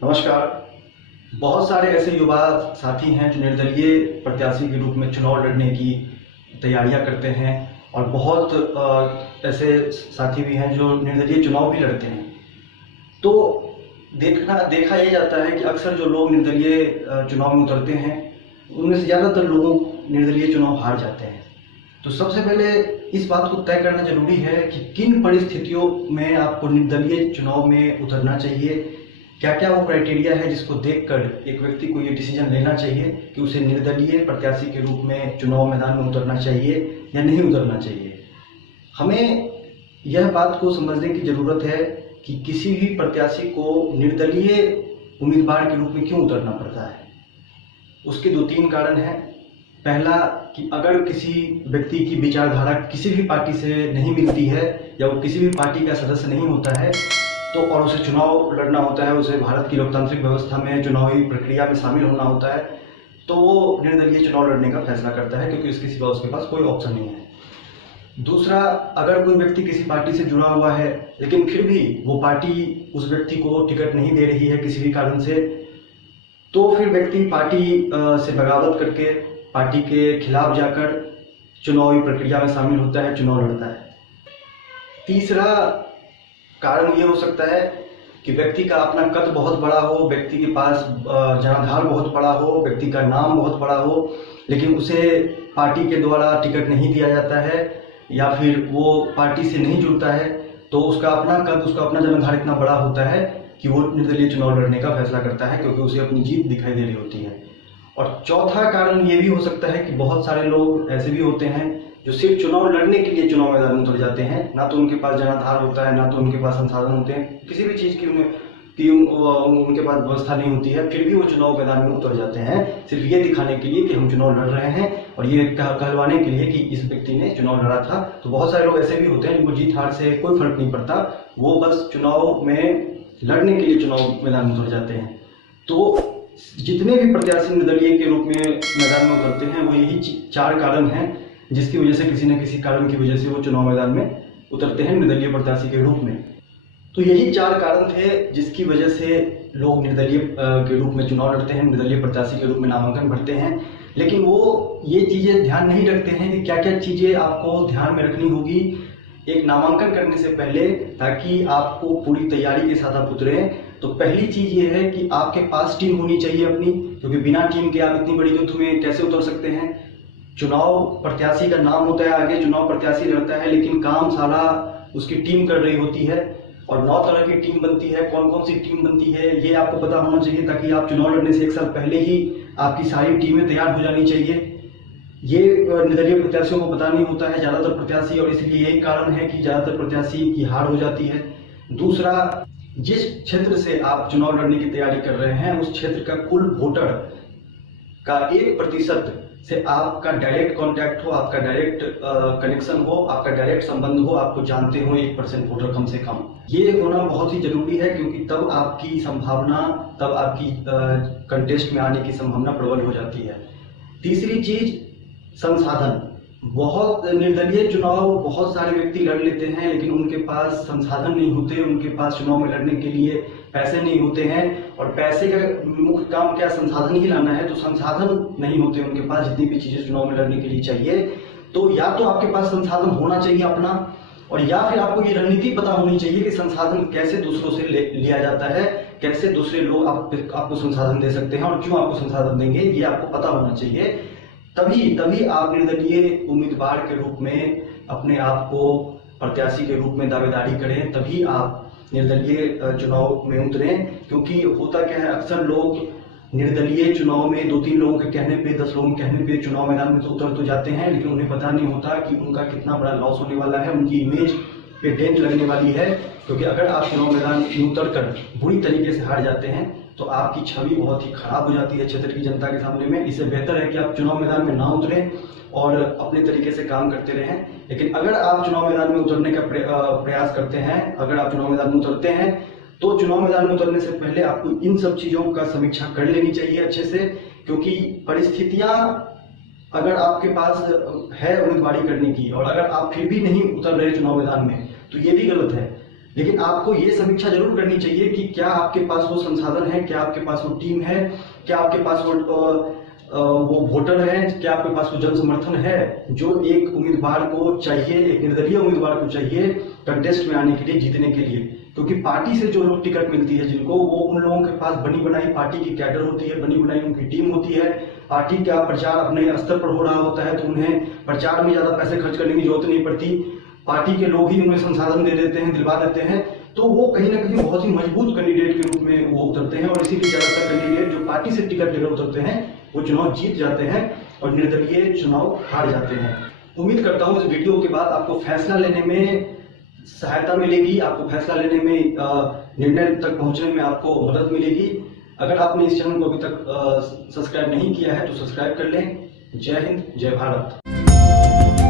नमस्कार। बहुत सारे ऐसे युवा साथी हैं जो निर्दलीय प्रत्याशी के रूप में चुनाव लड़ने की तैयारियां करते हैं और बहुत ऐसे साथी भी हैं जो निर्दलीय चुनाव भी लड़ते हैं। तो देखा यही जाता है कि अक्सर जो लोग निर्दलीय चुनाव में उतरते हैं उनमें से ज़्यादातर लोग निर्दलीय चुनाव हार जाते हैं। तो सबसे पहले इस बात को तय करना जरूरी है कि किन परिस्थितियों में आपको निर्दलीय चुनाव में उतरना चाहिए, क्या क्या वो क्राइटेरिया है जिसको देखकर एक व्यक्ति को ये डिसीजन लेना चाहिए कि उसे निर्दलीय प्रत्याशी के रूप में चुनाव मैदान में उतरना चाहिए या नहीं उतरना चाहिए। हमें यह बात को समझने की ज़रूरत है कि किसी भी प्रत्याशी को निर्दलीय उम्मीदवार के रूप में क्यों उतरना पड़ता है। उसके 2-3 कारण हैं। पहला कि अगर किसी व्यक्ति की विचारधारा किसी भी पार्टी से नहीं मिलती है या वो किसी भी पार्टी का सदस्य नहीं होता है तो और उसे चुनाव लड़ना होता है, उसे भारत की लोकतांत्रिक व्यवस्था में चुनावी प्रक्रिया में शामिल होना होता है, तो वो निर्दलीय चुनाव लड़ने का फैसला करता है क्योंकि इसके सिवा उसके पास कोई ऑप्शन नहीं है। दूसरा, अगर कोई व्यक्ति किसी पार्टी से जुड़ा हुआ है लेकिन फिर भी वो पार्टी उस व्यक्ति को टिकट नहीं दे रही है किसी भी कारण से, तो फिर व्यक्ति पार्टी से बगावत करके पार्टी के खिलाफ जाकर चुनावी प्रक्रिया में शामिल होता है, चुनाव लड़ता है। तीसरा कारण ये हो सकता है कि व्यक्ति का अपना कद बहुत बड़ा हो, व्यक्ति के पास जनाधार बहुत बड़ा हो, व्यक्ति का नाम बहुत बड़ा हो, लेकिन उसे पार्टी के द्वारा टिकट नहीं दिया जाता है या फिर वो पार्टी से नहीं जुड़ता है, तो उसका अपना कद, उसका अपना जनाधार इतना बड़ा होता है कि वो निर्दलीय चुनाव लड़ने का फैसला करता है क्योंकि उसे अपनी जीत दिखाई दे रही होती है। और चौथा कारण ये भी हो सकता है कि बहुत सारे लोग ऐसे भी होते हैं जो सिर्फ चुनाव लड़ने के लिए चुनाव मैदान में उतर जाते हैं। ना तो उनके पास जनाधार होता है, ना तो उनके पास संसाधन होते हैं, किसी भी चीज़ की उनके पास व्यवस्था नहीं होती है, फिर भी वो चुनाव मैदान में उतर जाते हैं सिर्फ ये दिखाने के लिए कि हम चुनाव लड़ रहे हैं और ये कहलवाने के लिए कि इस व्यक्ति ने चुनाव लड़ा था। तो बहुत सारे लोग ऐसे भी होते हैं जिनको जीत हार से कोई फर्क नहीं पड़ता, वो बस चुनाव में लड़ने के लिए चुनाव मैदान में उतर जाते हैं। तो जितने भी प्रत्याशी निर्दलीय के रूप में मैदान में उतरते हैं वो यही 4 कारण हैं जिसकी वजह से किसी न किसी कारण की वजह से वो चुनाव मैदान में उतरते हैं निर्दलीय प्रत्याशी के रूप में। तो यही 4 कारण थे जिसकी वजह से लोग निर्दलीय के रूप में चुनाव लड़ते हैं, निर्दलीय प्रत्याशी के रूप में नामांकन भरते हैं। लेकिन वो ये चीज़ें ध्यान नहीं रखते हैं कि क्या क्या चीज़ें आपको ध्यान में रखनी होगी एक नामांकन करने से पहले, ताकि आपको पूरी तैयारी के साथ आप उतरें। तो पहली चीज़ ये है कि आपके पास टीम होनी चाहिए अपनी, क्योंकि बिना टीम के आप इतनी बड़ी युद्ध में कैसे उतर सकते हैं। चुनाव प्रत्याशी का नाम होता है आगे, चुनाव प्रत्याशी लड़ता है, लेकिन काम सारा उसकी टीम कर रही होती है और 9 तरह की टीम बनती है। कौन कौन सी टीम बनती है ये आपको पता होना चाहिए, ताकि आप चुनाव लड़ने से 1 साल पहले ही आपकी सारी टीमें तैयार हो जानी चाहिए। ये निर्दलीय प्रत्याशियों को पता नहीं होता है ज़्यादातर प्रत्याशी, और इसलिए यही कारण है कि ज़्यादातर प्रत्याशी की हार हो जाती है। दूसरा, जिस क्षेत्र से आप चुनाव लड़ने की तैयारी कर रहे हैं उस क्षेत्र का कुल वोटर का 1% से आपका डायरेक्ट कांटेक्ट हो, आपका डायरेक्ट कनेक्शन हो, आपका डायरेक्ट संबंध हो, आपको जानते हो 1% वोटर कम से कम। ये होना बहुत ही जरूरी है क्योंकि तब आपकी संभावना, तब आपकी कंटेस्ट में आने की संभावना प्रबल हो जाती है। तीसरी चीज, संसाधन। बहुत निर्दलीय चुनाव बहुत सारे व्यक्ति लड़ लेते हैं लेकिन उनके पास संसाधन नहीं होते, उनके पास चुनाव में लड़ने के लिए पैसे नहीं होते हैं, और पैसे का मुख्य काम क्या, संसाधन ही लाना है। तो संसाधन नहीं होते उनके पास जितनी भी चीजें चुनाव में लड़ने के लिए चाहिए। तो या तो आपके पास संसाधन होना चाहिए अपना, और या फिर आपको ये रणनीति पता होनी चाहिए कि संसाधन कैसे दूसरों से लिया जाता है, कैसे दूसरे लोग आपको संसाधन दे सकते हैं और क्यों आपको संसाधन देंगे, ये आपको पता होना चाहिए। तभी आप निर्दलीय उम्मीदवार के रूप में अपने आप को प्रत्याशी के रूप में दावेदारी करें, तभी आप निर्दलीय चुनाव में उतरें। क्योंकि होता क्या है, अक्सर लोग निर्दलीय चुनाव में 2-3 लोगों के कहने पे, 10 लोगों के कहने पे चुनाव मैदान में तो उतर तो जाते हैं, लेकिन उन्हें पता नहीं होता कि उनका कितना बड़ा लॉस होने वाला है, उनकी इमेज पे डेंट लगने वाली है। क्योंकि अगर आप चुनाव मैदान में उतर कर बुरी तरीके से हार जाते हैं तो आपकी छवि बहुत ही खराब हो जाती है क्षेत्र की जनता के सामने में। इससे बेहतर है कि आप चुनाव मैदान में ना उतरें और अपने तरीके से काम करते रहें। लेकिन अगर आप चुनाव मैदान में उतरने का प्रयास करते हैं, अगर आप चुनाव मैदान में उतरते हैं, तो चुनाव मैदान में उतरने से पहले आपको इन सब चीज़ों का समीक्षा कर लेनी चाहिए अच्छे से। क्योंकि परिस्थितियाँ अगर आपके पास है उम्मीदवारी करने की और अगर आप फिर भी नहीं उतर रहे चुनाव मैदान में, तो ये भी गलत है। लेकिन आपको ये समीक्षा जरूर करनी चाहिए कि क्या आपके पास वो संसाधन है, क्या आपके पास वो टीम है, क्या आपके पास वो वोटर है, क्या आपके पास वो जन समर्थन है जो एक उम्मीदवार को चाहिए, एक निर्दलीय उम्मीदवार को चाहिए कंटेस्ट में आने के लिए, जीतने के लिए। क्योंकि पार्टी से जो लोग टिकट मिलती है जिनको, वो उन लोगों के पास बनी बनाई पार्टी की कैडर होती है, बनी बनाई उनकी टीम होती है, पार्टी का प्रचार अपने स्तर पर हो रहा होता है, तो उन्हें प्रचार में ज्यादा पैसे खर्च करने की जरूरत नहीं पड़ती, पार्टी के लोग ही उन्हें संसाधन दे देते हैं, दिलवा देते हैं। तो वो कहीं ना कहीं बहुत ही मजबूत कैंडिडेट के रूप में वो उतरते हैं, और इसीलिए ज्यादातर कैंडिडेट जो पार्टी से टिकट लेकर उतरते हैं वो चुनाव जीत जाते हैं और निर्दलीय चुनाव हार जाते हैं। उम्मीद करता हूँ इस वीडियो के बाद आपको फैसला लेने में सहायता मिलेगी, आपको फैसला लेने में, निर्णय तक पहुंचने में आपको मदद मिलेगी। अगर आपने इस चैनल को अभी तक सब्सक्राइब नहीं किया है तो सब्सक्राइब कर लें। जय हिंद, जय भारत।